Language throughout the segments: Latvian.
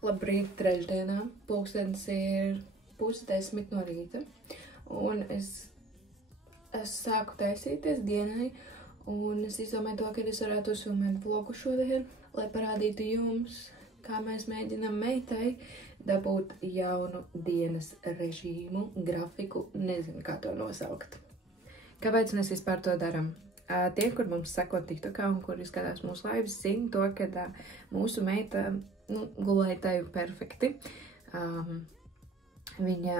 Labrīt, trešdienā. Pulkstens ir 9:30 no rīta. Un es sāku taisīties dienai. Un es izdomāju to, ka es varētu uzfilmēt vlogu šodien, lai parādītu jums, kā mēs mēģinām meitai dabūt jaunu dienas režīmu, grafiku, nezinu, kā to nosaukt. Kāpēc mēs vispār to daram? Tie, kur mums seko TikTokā un kuri skatās mūsu laivas, zina to, ka mūsu meita gulēja teju perfekti. Viņa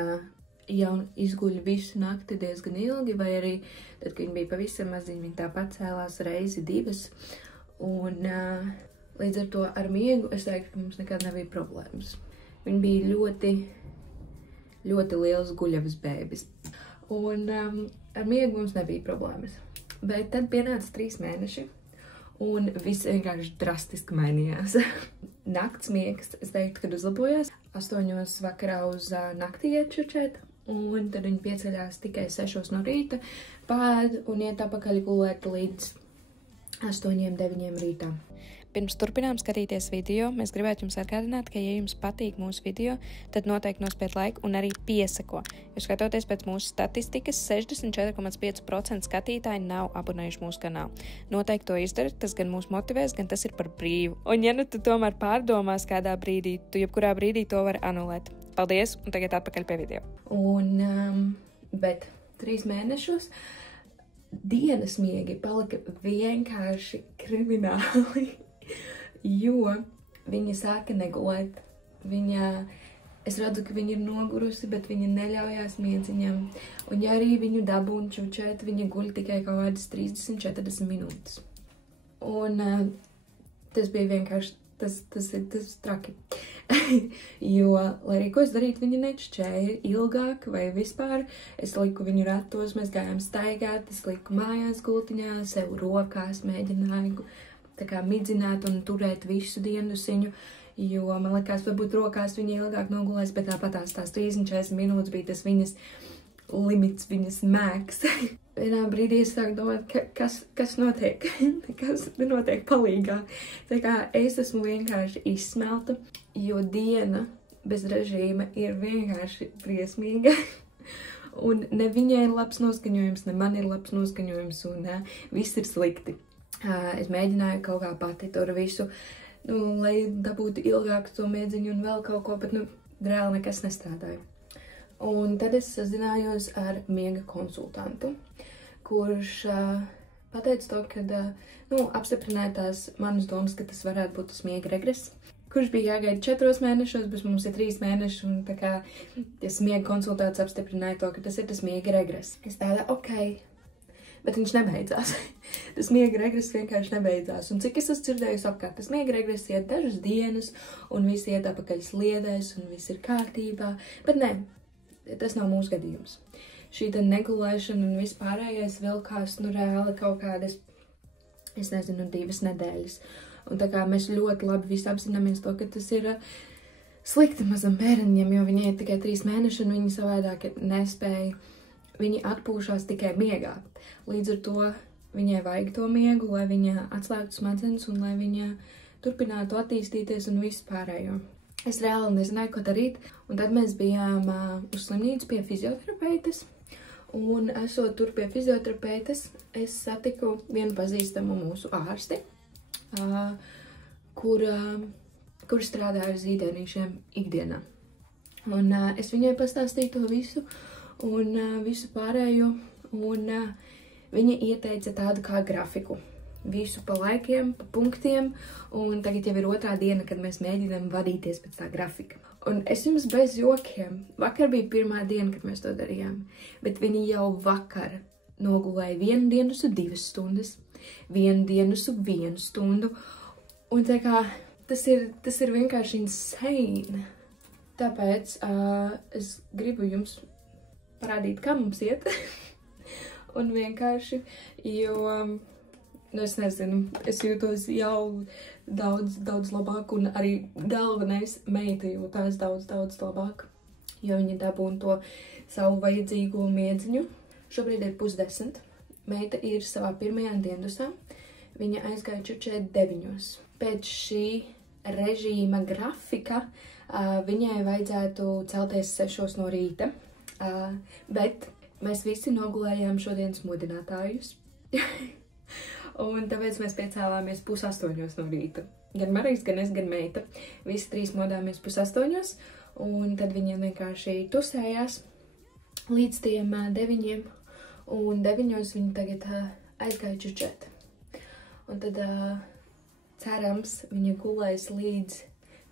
jau izguļa visu nakti diezgan ilgi, vai arī tad, kad viņa bija pavisam maziņa, viņa tāpat cēlās reizi divas. Un līdz ar to ar miegu es teiktu, ka mums nekad nebija problēmas. Viņa bija ļoti, ļoti liels guļavas bēbis. Un ar miegu mums nebija problēmas. Bet tad pienāca 3 mēneši, un viss vienkārši drastiski mainījās. Nakts miegs, es teiktu, kad uzlabojās. 8 vakarā uz naktī iet čučēt, un tad viņi pieceļās tikai 6 no rīta, pāēd un iet apakaļ gulēt līdz 8-9 rītā. Pirms turpinām skatīties video, mēs gribētu jums atgādināt, ka, ja jums patīk mūsu video, tad noteikti nospied laiku un arī pieseko. Jo skatoties pēc mūsu statistikas, 64,5% skatītāji nav abonējuši mūsu kanālu. Noteikti to izdarat, tas gan mūs motivēs, gan tas ir par brīvu. Un ja nu tu tomēr pārdomās kādā brīdī, tu jebkurā brīdī to vari anulēt. Paldies, un tagad atpakaļ pie video. Bet 3 mēnešos dienas miegi palika vienkārši krimināli. Jo viņa sāka negulēt. Es redzu, ka viņa ir nogurusi, bet viņa neļaujās miedziņam. Un ja arī viņu dabūn čučēt, viņa guļ tikai kaut kādas 30-40 minūtes. Un tas bija vienkārši, tas ir traki. Jo, lai arī ko es darītu, viņa nečučēja ilgāk vai vispār. Es liku viņu ratos, mēs gājām staigāt, es liku mājās gultiņā, sev rokās mēģināju tā kā midzināt un turēt visu dienusiņu, jo man likās, varbūt rokās viņa ilgāk nogulēs, bet tāpatās tās 30-40 minūtes bija tas viņas limits, viņas mēks. Vienā brīdī es sāku domāt, kas notiek, kas notiek palīgā. Tā kā es esmu vienkārši izsmelta, jo diena bez režīma ir vienkārši briesmīga. Un ne viņai ir labs noskaņojums, ne man ir labs noskaņojums, un viss ir slikti. Es mēģināju kaut kā pati tur visu, lai dabūtu ilgāk to miedziņu un vēl kaut ko, bet reāli nekas nestrādāja. Un tad es sazinājos ar miega konsultantu, kurš pateica to, ka apstiprināja tās manas domas, ka tas varētu būt tas miega regress, kurš bija jāgaida 4 mēnešos, bet mums ir 3 mēneši, un tā kā tas miega konsultants apstiprināja to, ka tas ir tas miega regress. Es tāda, ok. Bet viņš nebeidzās. Tas miega regress vienkārši nebeidzās. Un cik es esmu dzirdējusi apkārt, tas miega regress iet dažas dienas, un visi iet apakaļ sliedēs, un viss ir kārtībā. Bet nē, tas nav mūsu gadījums. Šī negulēšana un vispārējais vilkās, reāli kaut kādas, es nezinu, 2 nedēļas. Un tā kā mēs ļoti labi visi apzināmies to, ka tas ir slikti mazam bērniņam, jo viņai ir tikai 3 mēneši, un viņi savādāk nespēja. Viņi atpūšās tikai miegā. Līdz ar to viņai vajag to miegu, lai viņa atslēgtu smadzenes un lai viņa turpinātu attīstīties un visu pārējo. Es reāli nezināju, ko darīt, un tad mēs bijām uz slimnīcu pie fizioterapeites. Un esot tur pie fizioterapeites, es satiku vienu pazīstamu mūsu ārsti, kur strādā ar zīdēnīšiem ikdienā. Un es viņai pastāstīju to visu, un visu pārējo, un viņa ieteica tādu kā grafiku. Visu pa laikiem, pa punktiem, un tagad jau ir 2. diena, kad mēs mēģinām vadīties pēc tā grafika. Un es jums bez jokiem, vakar bija 1. diena, kad mēs to darījām, bet viņa jau vakar nogulēja 1 dienusu 2 stundas, 1 dienusu 1 stundu, un tā kā tas ir vienkārši insane. Tāpēc es gribu jums parādīt, kā mums iet. Un vienkārši, jo, es nezinu, es jūtos jau daudz labāk, un arī galvenais meita jūtās daudz labāk, jo viņa dabūna to savu vajadzīgo miedziņu. Šobrīd ir 9:30. Meita ir savā 1. diendusā. Viņa aizgāja čučēt 9. Pēc šī režīma grafika, viņai vajadzētu celties 6 no rīta, bet mēs visi nogulējām šodienas modinātājus. Un tāpēc mēs piecēlāmies 7:30 no rīta. Gan Marijs, gan es, gan meita. Visi 3 modāmies 7:30, un tad viņiem vienkārši tusējās līdz tiem 9. Un 9 viņi tagad aizgāja čučēt. Un tad cerams viņa gulēs līdz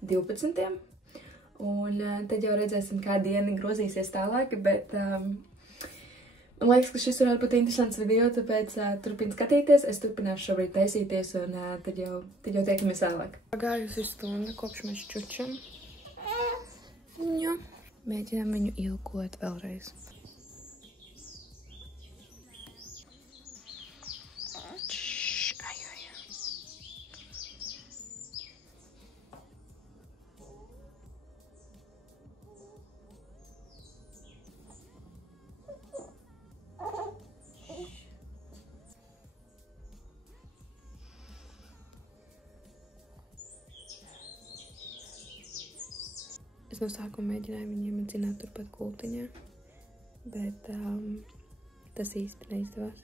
12. Un tad jau redzēsim, kā diena grozīsies tālāk, bet man liekas, ka šis varētu būt interesants video, tāpēc turpin skatīties, es turpināšu šobrīd taisīties, un tad jau tiekamies vēlāk. Pagājusi stunda, kopš mēs čučam. Mēģinām viņu ilkot vēlreiz. Es no sākuma mēģināju viņiem iedzināt turpat gultiņā, bet tas īsti neizdevās,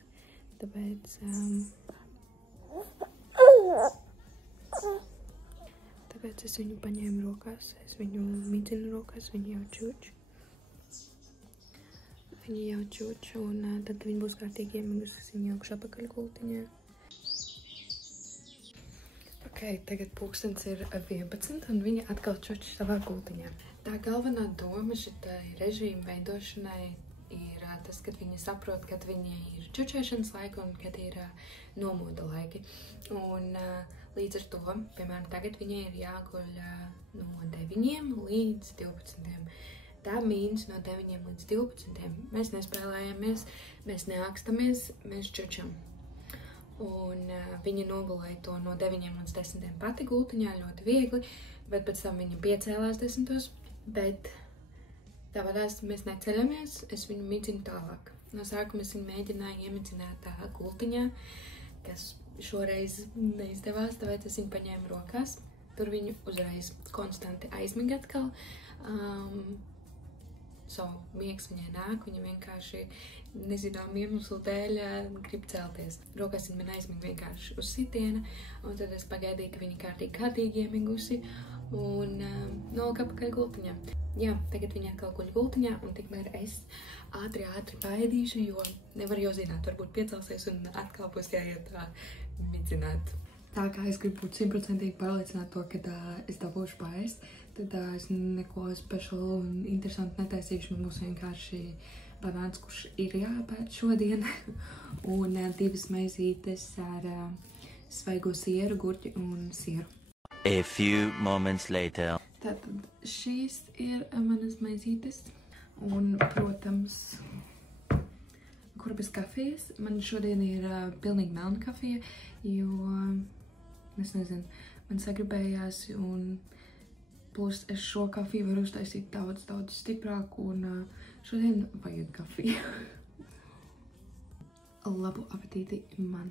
tāpēc es viņu paņēmu rokās, es viņu midzinu rokās, viņi jau čuč. Un tad viņi būs kārtīgi iemigusi, es viņu jaukšu apakaļ gultiņā. Tagad pulkstens ir 11, un viņa atkal čuč savā gultiņā. Tā galvenā doma šitai režīmu veidošanai ir tas, kad viņi saprot, kad viņai ir čučēšanas laika un kad ir nomoda laiki. Un līdz ar to, piemēram, tagad viņai ir jāguļ no 9 līdz 12. Tā mīnas no 9 līdz 12. Mēs nespēlējamies, mēs neākstamies, mēs čučam. Un viņa nogulēja to no 9 līdz 10 pati gultiņā ļoti viegli, bet pēc tam viņa piecēlās 10, bet tāpēc mēs neceļamies, es viņu midzinu tālāk. No sākuma es viņu mēģināju iemidzināt gultiņā, kas šoreiz neizdevās, tāpēc es viņu paņēmu rokās. Tur viņu uzreiz konstanti aizmiga atkal. Miegs viņai nāk, viņa vienkārši nezinām iemeslu dēļ grib celties. Rokās viņa man aizmiga vienkārši uz sitiena, un tad es pagaidīju, ka viņa kārtīgi iemigusi un nolika apakaļ gultiņā. Jā, tagad viņa atkal guļ gultiņā, un tikmēr es ātri paēdīšu, jo nevar jau zināt, varbūt piecelsies un atkal būs jāiet midzināt. Tā kā es gribu būt 100% pārliecināt to, ka es dabūšu paēst, tad es neko speciālu un interesantu netaisīšu. Mums vienkārši banāns, kurš ir jāpēd šodien, un 2 maizītes ar svaigo sieru, gurķi un sieru. A few moments later. Tātad šīs ir manas maizītes, un, protams, kur bez kafijas. Man šodien ir pilnīgi melna kafija, jo, es nezinu, man sagribējās, un plus es šo kafiju varu uztaisīt daudz stiprāku, un šodien vajag kafiju. Labu apetīti man!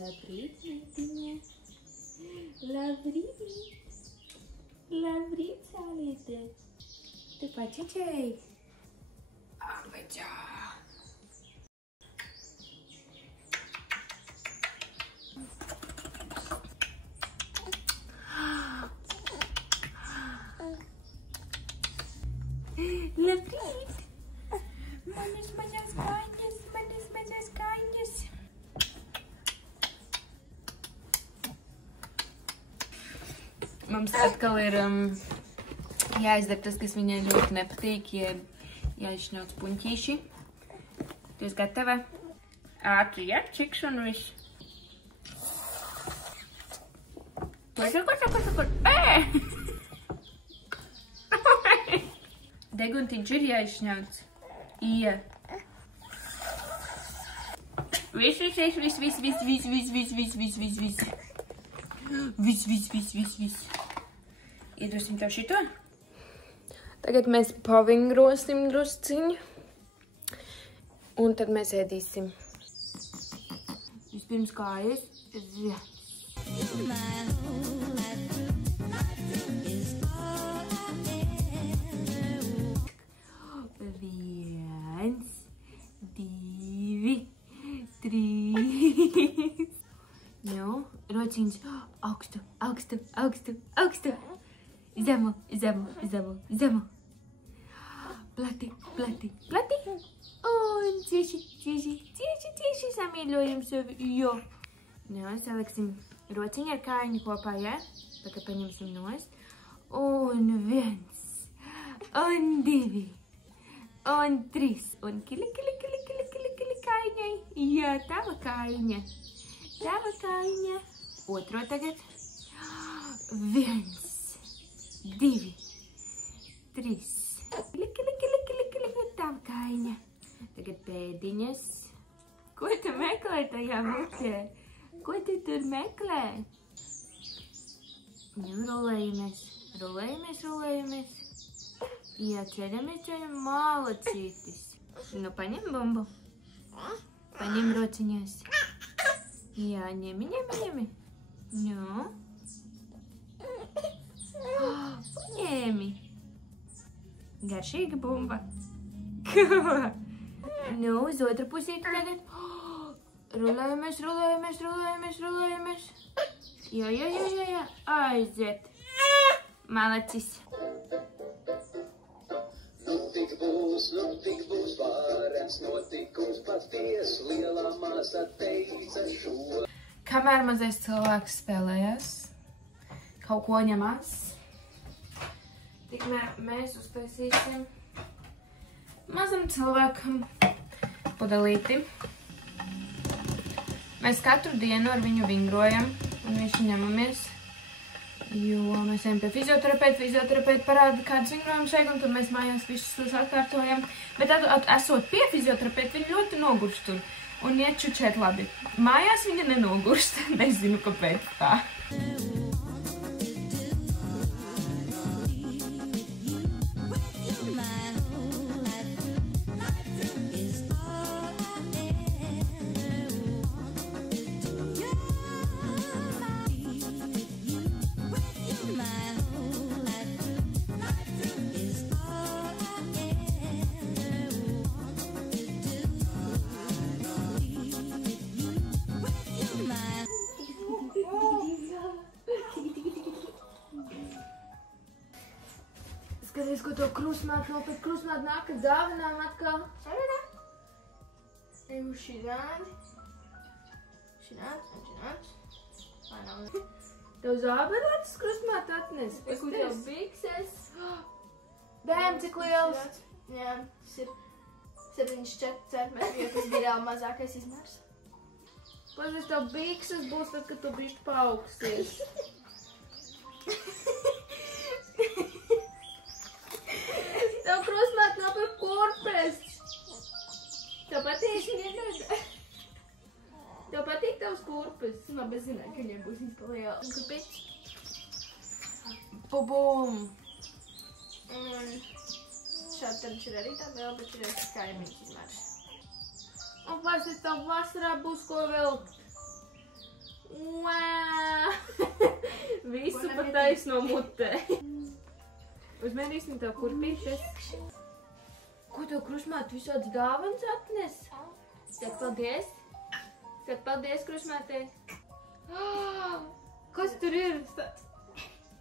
Labrīt, meitiņa! Labrīt! Labrīt, saulīte! Tu pačučēji? Arveģā! Labrīt! Manas mazās kāņas! Mums atkal ir jāizdara tas, kas viņai ļoti nepatīk, jāizšņauc puņķīši. Tu esi gatava? Ātri, ja? Čiks un viss. Kur? Deguntiņš ir jāizšņauc. Ie. Viss. Iedosim tev šito? Tagad mēs pavingrosim drusciņu. Un tad mēs ēdīsim. Vispirms kājas. Viens, divi, trīs. Nu, rociņas augstu, augstu, augstu, augstu. Zemu, zemu, zemu, zemu. Plati, plati, plati. Un cieši, cieši, cieši, cieši samīļojam sevi, jo. Nu, saliksim rociņu ar kājiņu kopā, ja? Tagad paņemsim nost. Un viens, un divi, un trīs. Un kili, kili, kili, kili, kili, kili kājiņai. Jā, tava kājiņa. Tava kājiņa. Otro tagad. Viens, divi, trīs. Kili, kili, kili, kili, kili, tava kājiņa. Tagad pēdiņas. Ko tu meklē tajā mutē? Ko tu tur meklē? Nu, rolējamies, rolējamies, rolējamies. Jā, ceļamies, ceļam, malacītis. Nu, paņem bumbu. Paņem rociņās. Jā, ņemi, ņemi, ņemi. Nu. Paņēmi. Garšīga bumba. Nu, uz otru pusīti tagad. Rolējamies, rolējamies, rolējamies, rolējamies. Jā, jā, jā, jā, jā. Aiziet. Malacis. Nu tik būs varens notikums paties, lielā māsa teica šo. Kamēr mazais cilvēks spēlējas, kaut ko ņemās, tikmēr mēs uztaisīsim mazam cilvēkam pudelīti. Mēs katru dienu ar viņu vingrojam un viņš ņemamies, jo mēs ejam pie fizioterapeita parāda kādas vingrojumus vajag, un tad mēs mājās visus tos atkārtojam. Bet esot pie fizioterapeita, viņa ļoti nogurst tur un iet čučēt labi. Mājās viņa nenogurst, nezinu, kāpēc tā. Skaties, ko to krustmātu nopēc. Krustmātu nāk ar dāvinām atkal. Ej uz šidāni. Šidāns un šidāns. Tev zāberātas krustmātu atnes? Kur tev bikses? Bēm, cik liels? Jā, tas ir 74 centimetri, jo tas bija reāli mazākais izmērs. Pazies, tev bikses būs tad, kad tu bišķi paaugsies. Tev krustmāte nav par kurpes. Tev patīk? Tev patīk tavs kurpes? Labi, es zināju, ka viņiem būs izpaliela. Un kurpīts? Bubum! Un šādi tad ir arī tā vēl, bet ir arī kaimiņš izmērs. Un pazies, tev vasarā būs ko vilkt. Visu pa taisno mutē. Uzmērīsim tev kurpīšas. Ko tev krustmāte visāds dāvans atnes? Saka paldies. Saka paldies, krustmātei. Kas tur ir?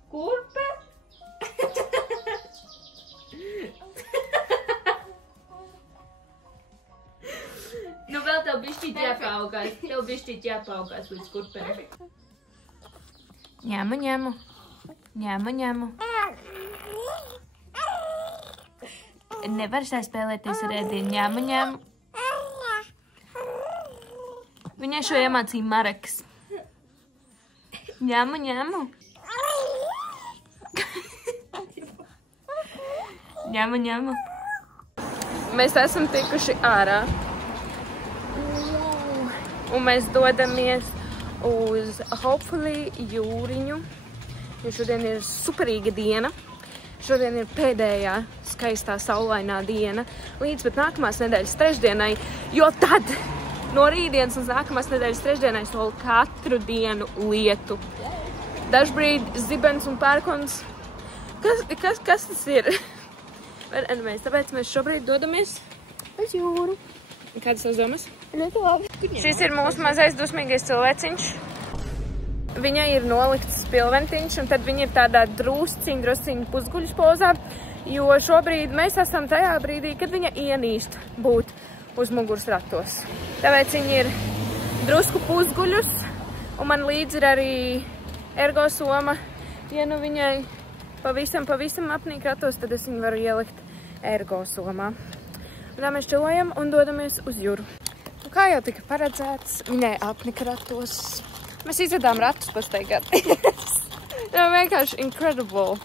Kurpe? Nu vēl tev bišķīt jāpaugās. Tev bišķīt jāpaugās līdz kurpēm. Ņemu, ņemu. Ņemu, ņemu. Nevar saspēlēties ar ēdienu. Ņemu, ņemu. Viņai šo iemācīja Mareks. Ņemu, ņemu. Ņemu, ņemu. Mēs esam tikuši ārā. Un mēs dodamies uz Hopefully jūriņu. jo šodien ir superīga diena. Šodien ir pēdējā skaistā saulainā diena līdz pat nākamās nedēļas trešdienai, jo tad no rītdienas līdz nākamās nedēļas trešdienai soli katru dienu lietu. Dažbrīd zibens un pērkons. Kas tas ir? Tāpēc mēs šobrīd dodamies uz jūru. Kādas tavas domas? Ļoti labi. Šis ir mūsu mazais dusmīgais cilvēciņš. Viņai ir nolikts spilventiņš, un tad viņa ir tādā drusciņu pusguļas pozā, jo šobrīd mēs esam tajā brīdī, kad viņa ienīst būt uz muguras ratos. Tāpēc viņa ir drusku pusguļus, un man līdzi ir arī ergo soma. Ja nu viņai pavisam apnīk ratos, tad es viņu varu ielikt ergo somā. Un tā mēs čilojam un dodamies uz jūru. Un kā jau tika paredzēts, viņai apnika ratos. Mēs izvedām ratus pastaigāt. Jā, vienkārši incredible.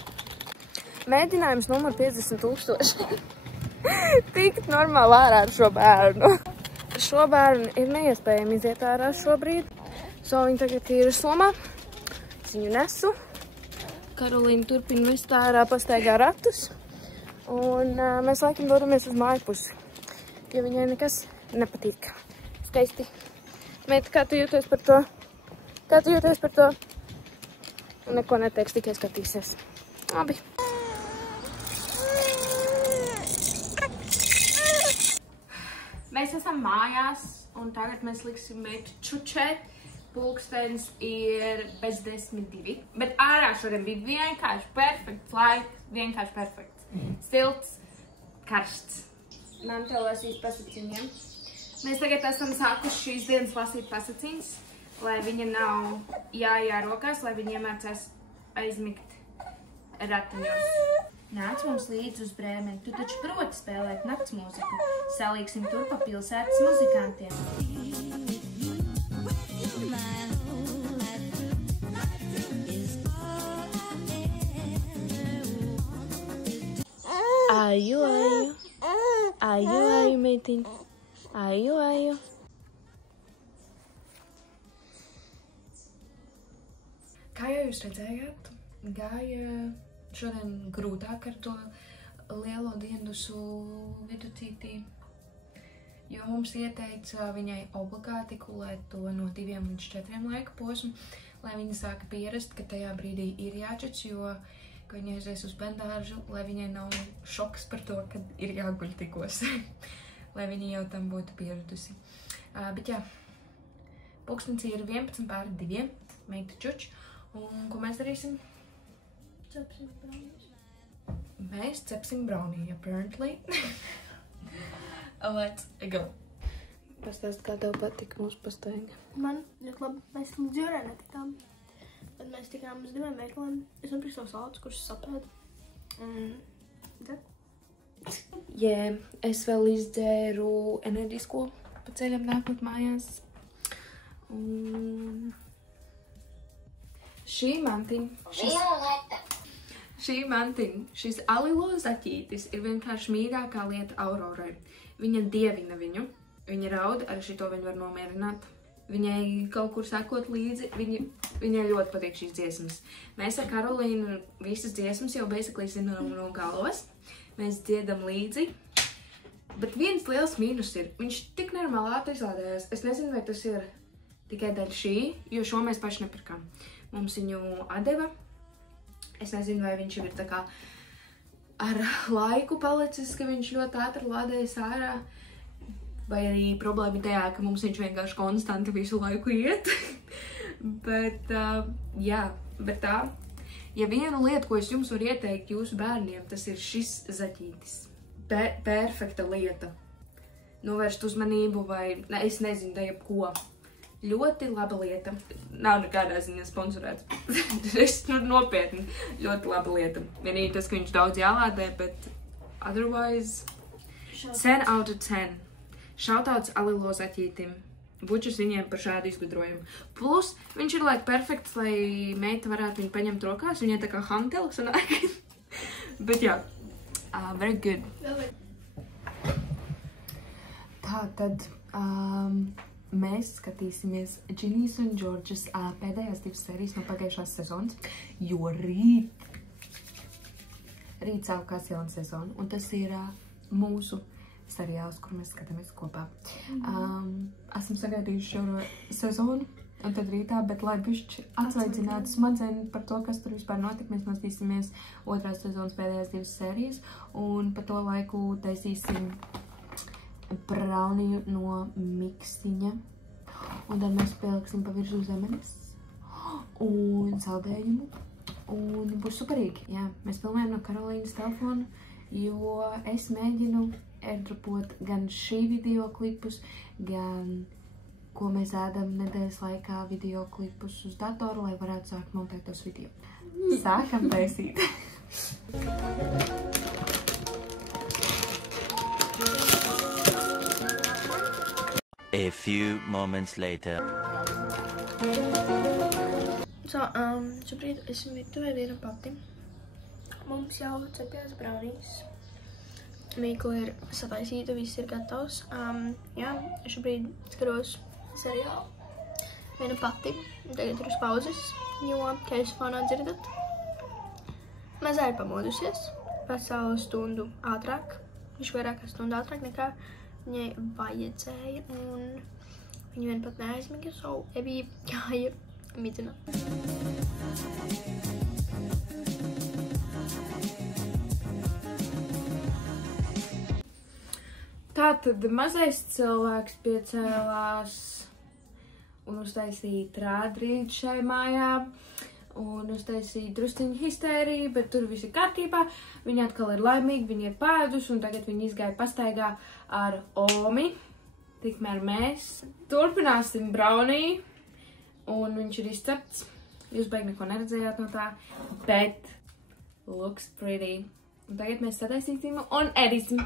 Mēģinājums numur 50 000. Tikt normāli ārā ar šo bērnu. Šo bērnu ir neiespējami iziet ārā šobrīd. Viņa tagad ir somā. Es viņu nesu. Karolīna turpina mest ārā pastaigā ratus. Un mēs laikam dodamies uz māju pusi, jo viņai nekas nepatīk. Skaisti. Meita, kā tu jūties par to? Kā tu jūties par to? Neko neteiks, tikai skatīsies. Labi. Mēs esam mājās, un tagad mēs liksim meitu čučēt. Pulkstenis ir bez 10:02. Bet ārā šodien bija vienkārši perfekts laiks. Vienkārši perfekts. Silts, karsts. Man tev lasīs pasaciņiem. Mēs tagad esam sākuši šīs dienas lasīt pasaciņas, lai viņa nav jārokās, lai viņa iemācās aizmigt ratiņos. Nāc mums līdz uz Brēmeni, tu taču proti spēlēt nakts mūziku. Salīksim tur pa pilsētas muzikantiem. Aju, meitiņ. Aju. Kā jau jūs redzējāt, gāja šodien grūtāk ar to lielo diendusu viducītī, jo mums ieteica viņai obligāti kulēt to no 2 līdz 4 laika posmu, lai viņa sāka pierast, ka tajā brīdī ir jāčuc, jo ka viņa aizies uz bendāžu, lai viņai nav šoks par to, kad ir jāguļ tikos, lai viņa jau tam būtu pieradusi. Bet jā, pulkstens ir 11:50, meita čuč. Un ko mēs darīsim? Cepsim braunīs. Mēs cepsim braunī, apparently. Let's go. Pastāst, kā tev patika mūsu pastaiga? Man ļoti labi. Mēs līdz jūrē netikām. Bet mēs tikām uz 2 veikaliem. Es nopirku savu salātu, kurš sapēd. Jā, es vēl izdzēru enerģisko pa ceļam nākot mājās. Un šī mantiņa, šis alilo zaķītis ir vienkārši mīļākā lieta Aurorai. Viņa dievina viņu, viņa raud, ar šito viņu var nomierināt. Viņai kaut kur sakot līdzi, viņai ļoti patīk šīs dziesmas. Mēs ar Karolīnu visas dziesmas jau basically zinām no galvas. Mēs dziedam līdzi. Bet viens liels mīnus ir, viņš tik normāli ātri izlādējās. Es nezinu, vai tas ir tikai daļa šī, jo šo mēs paši nepirkām. Mums viņu atdeva. Es nezinu, vai viņš jau ir tā kā ar laiku palicis, ka viņš ļoti ātri lādējas ārā. Vai arī problēma tajā, ka mums viņš vienkārši konstanti visu laiku iet. Bet, jā, bet tā. Ja viena lieta, ko es jums varu ieteikt jūsu bērniem, tas ir šis zaķītis. Perfekta lieta. Novērst uzmanību vai, es nezinu, da jebko. Ļoti laba lieta. Nav nekādā ziņā sponsorēts. Es nopietni. Ļoti laba lieta. Vienīgi tas, ka viņš daudz jālādē, bet otherwise 10 out of 10. Šautauts alilo zaķītim. Bučus viņiem par šādu izgudrojumu. Plus, viņš ir laik perfekts, lai meita varētu viņu paņemt rokās. Viņai tā kā hantela sanāk. Bet jā, very good. Tā tad mēs skatīsimies Ginijas un Džordžas pēdējās 2 sērijas no pagājušās sezonas, jo rīt sākās jauna sezona, un tas ir mūsu seriāls, kur mēs skatāmies kopā. Esam sagaidījuši jau sezonu, un tad rītā, bet lai bišķi atsveidzinātu smadzeņu par to, kas tur vispār notika, mēs nostīsimies 2. sezonas pēdējās 2 sērijas, un pa to laiku taisīsim brauniju no miksiņa, un tad mēs pieliksim pa virsmu zemenes un saldējumu, un būs superīgi. Jā, mēs filmējam no Karolīnas telefona, jo es mēģinu airdropot gan šī videoklipus, gan ko mēs ēdam nedēļas laikā videoklipus uz datoru, lai varētu sākt montēt tos video. Sākam taisīt! A few moments later. Šobrīd esmu virtuvē viena pati. Mums jau cepjās braunīs. Mīkla ir sataisīta, viss ir gatavs. Jā, šobrīd skatos seriālu viena pati. Tagad ir uz pauzes, jo, kā jūs fonā dzirdat, mazā ir pamodusies veselu stundu ātrāk. Viņš vairāk stundu ātrāk nekā viņai vajadzēja, un viņa vien pat neaizmiga, so Evija gāja midzināt. Tātad mazais cilvēks piecēlās un uztaisīja trādrīt šai mājā, un uztaisīja drusciņu histēriju, bet tur viss ir kārtībā. Viņa atkal ir laimīga, viņa ir pēdus, un tagad viņa izgāja pastaigā ar Omi. Tikmēr mēs turpināsim brauniju, un viņš ir izcepts. Jūs beig neko neredzējāt no tā, bet looks pretty. Un tagad mēs sataisīsim un ēdīsim.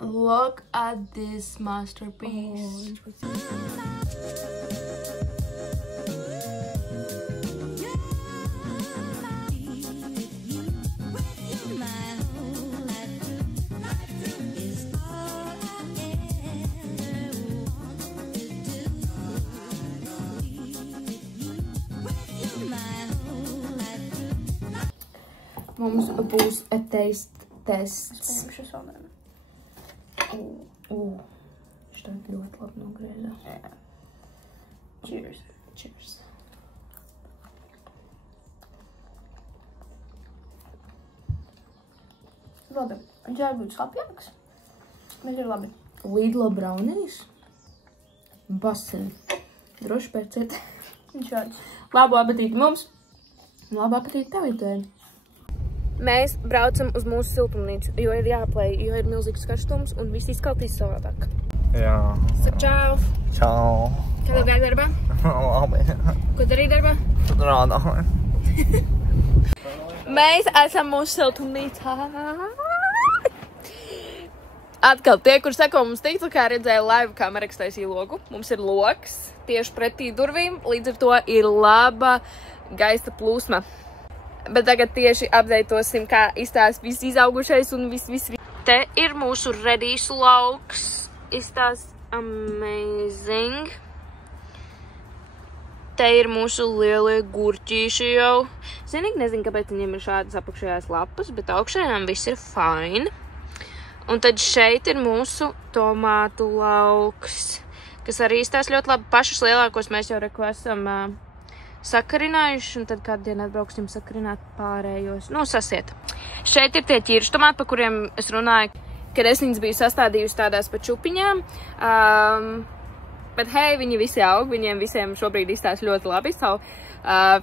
Look at this masterpiece. Mums būs a taste tests. Paņemšu sodēm. Šitā ļoti labi nogrēzā. Jā. Cheers. Cheers. Labi. Viņš jābūt būt slapjāks. Bet ir labi. Lidla braunīs. Basiņ. Droši pēciet. Viņš vārds. Labu apetīti mums. Labu apetīti tev itēni. Mēs braucam uz mūsu siltumnīcu, jo ir jāplēj, jo ir milzīgs karstums un viss izkaltīs savādāk. Jā. Čau! Čau! Kā tev gāja darbā? Labi. Ko darīji darbā? Strādāju. Mēs esam mūsu siltumnīcā. Atkal tie, kur seko mums TikTokā, redzēja live kameras taisīja logu. Mums ir loks tieši pretī durvīm, līdz ar to ir laba gaisa plūsma. Bet tagad tieši apdeitosim, kā izstās viss izaugušais un viss. Te ir mūsu redīšu lauks. Izstās amazing. Te ir mūsu lielie gurķīši jau. Zinīgi, nezinu, kāpēc viņiem ir šādas apakšējās lapas, bet augšējām viss ir fine. Un tad šeit ir mūsu tomātu lauks, kas arī izstās ļoti labi. Pašus lielākos mēs jau reko esam sakarinājuši, un tad kādu dienu atbrauksim sakarināt pārējos. Nu, sasiet. Šeit ir tie ķiršu tomāti, pa kuriem es runāju, kad es viņas biju sastādījusi tādās pa čupiņām. Bet hei, viņi visi aug, viņiem visiem šobrīd izstās ļoti labi. So,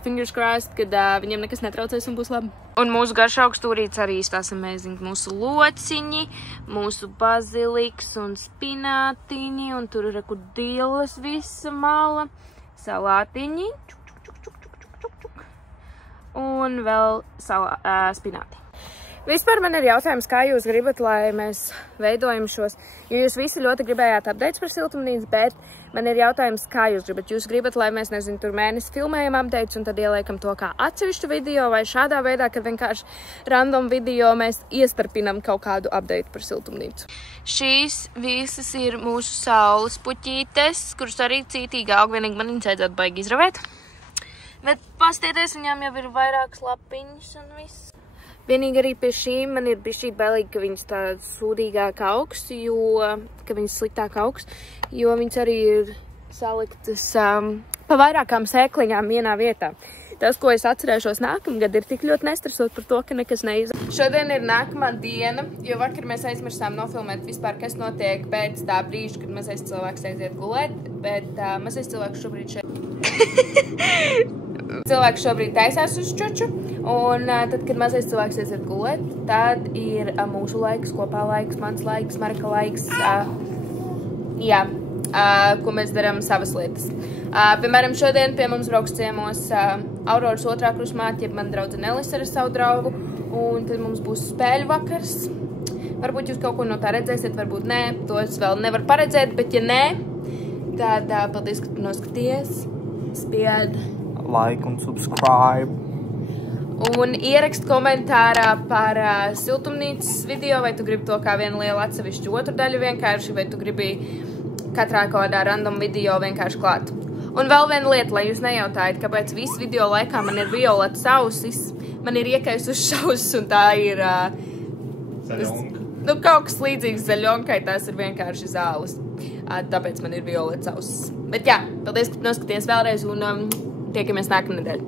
fingers crossed, kad viņiem nekas netraucēs un būs labi. Un mūsu garšaugs turīts arī izstās amazing. Mūsu lociņi, mūsu baziliks un spinātiņi, un tur ir reku dīles visa mala, salātiņi, un vēl spināti. Vispār man ir jautājums, kā jūs gribat, lai mēs veidojam šos, jo jūs visi ļoti gribējāt updates par siltumnīcu, bet Man ir jautājums, kā jūs gribat? Jūs gribat, lai mēs, nezinu, tur mēnesi filmējam updates un tad ieliekam to kā atsevišķu video vai šādā veidā, kad vienkārši random video mēs iestarpinam kaut kādu update par siltumnīcu. Šīs visas ir mūsu saules puķītes, kuras arī cītīgi aug, vienīgi man viņas vajadzētu baigi izravēt. Bet pastieties, viņām jau ir vairākas lapiņas un viss. Vienīgi arī pie šīm man ir bišķīt bailīgi, ka viņas tā sūdīgāk augs, ka viņas sliktāk augs, jo viņas arī ir saliktas pa vairākām sēkliņām vienā vietā. Tas, ko es atcerēšos nākamgad, ir tik ļoti nestresot par to, ka nekas neizdara. Šodien ir nākamā diena, jo vakar mēs aizmirsām nofilmēt vispār, kas notiek pēc tā brīža, kad mazais cilvēks aiziet gulēt, bet mazais cilvēks šobrīd šeit... Cilvēks šobrīd taisās uz čuču, un tad, kad mazais cilvēks aiziet gulēt, tad ir mūsu laiks, kopā laiks, mans laiks, Marka laiks, ko mēs darām savas lietas. Piemēram, šodien pie mums brauks ciemos Auroras otrā krusmāte, jeb man draudzene Elisa ar savu draugu, un tad mums būs spēļu vakars. Varbūt jūs kaut ko no tā redzēsiet, varbūt nē, to es vēl nevaru paredzēt, bet ja nē, tad paldies, ka tu noskaties, spied like un subscribe. Un ierakst komentārā par siltumnīcas video, vai tu gribi to kā vienu lielu atsevišķu otru daļu vienkārši, vai tu gribi katrā kādā random video vienkārši klāt. Un vēl viena lieta, lai jūs nejautājat, kāpēc visu video laikā man ir violetas ausis, man ir iekaisusi ausis, un tā ir... Nu, kaut kas līdzīgs zaļonkai, tās ir vienkārši zāles. Tāpēc man ir violetas ausis. Bet jā, paldies, ka noskaties vēlreiz, un tiekamies nākamnedēļ.